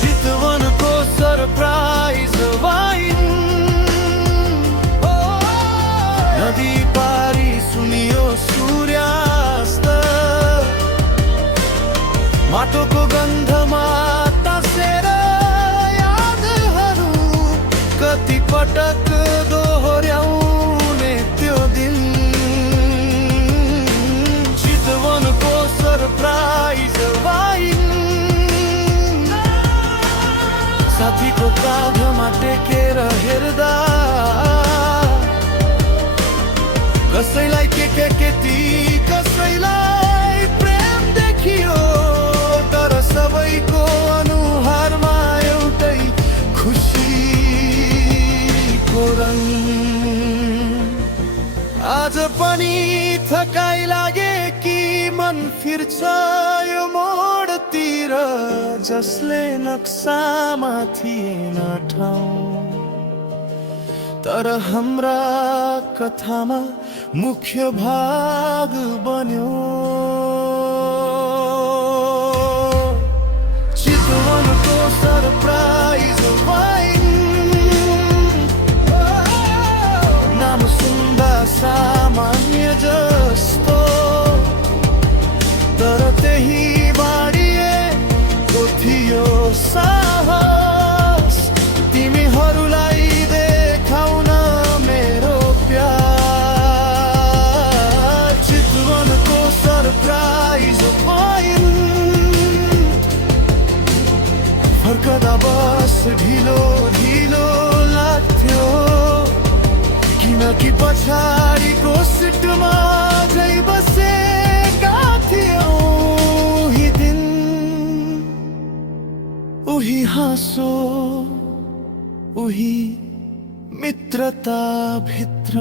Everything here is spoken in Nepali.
चितवनको सरप्राइज वाइन, नदी पारी सुनियो सूर्यास्त, माटोको गन्धमा तासेर यादहरू कति पटक दोहोर्याउने त्यो दिन। चितवनको सरप्राइज वाइन, साथीको काँधमा टेकेर हेर्दा कसैलाई केटी कसैलाई प्रेम देखियो, तर सबैको अनुहारमा एउटै खुसीको रङ। आज पनि थकाइ लागे कि मन फिर्छ यो मोडतिर, जसले नक्सामा थिएन ठाउँ, तर हाम्रा कथामा मुख्य भाग बन्यो। चितवनको सरप्राइज वाइन, नाम सुन्दा सामान्य जस्तो, तर त्यही बाँडिएको थियो साहस तिमीहरूलाई देखाउन मेरो प्यार। चितवनको सरप्राइज वाइन, फर्कदा बस ढिलो ढिलो लाग्थ्यो, किनकि पछाडिको सिटमा झै बसेका थियौ। उही दिन उही हाँसो उही मित्रता भित्र।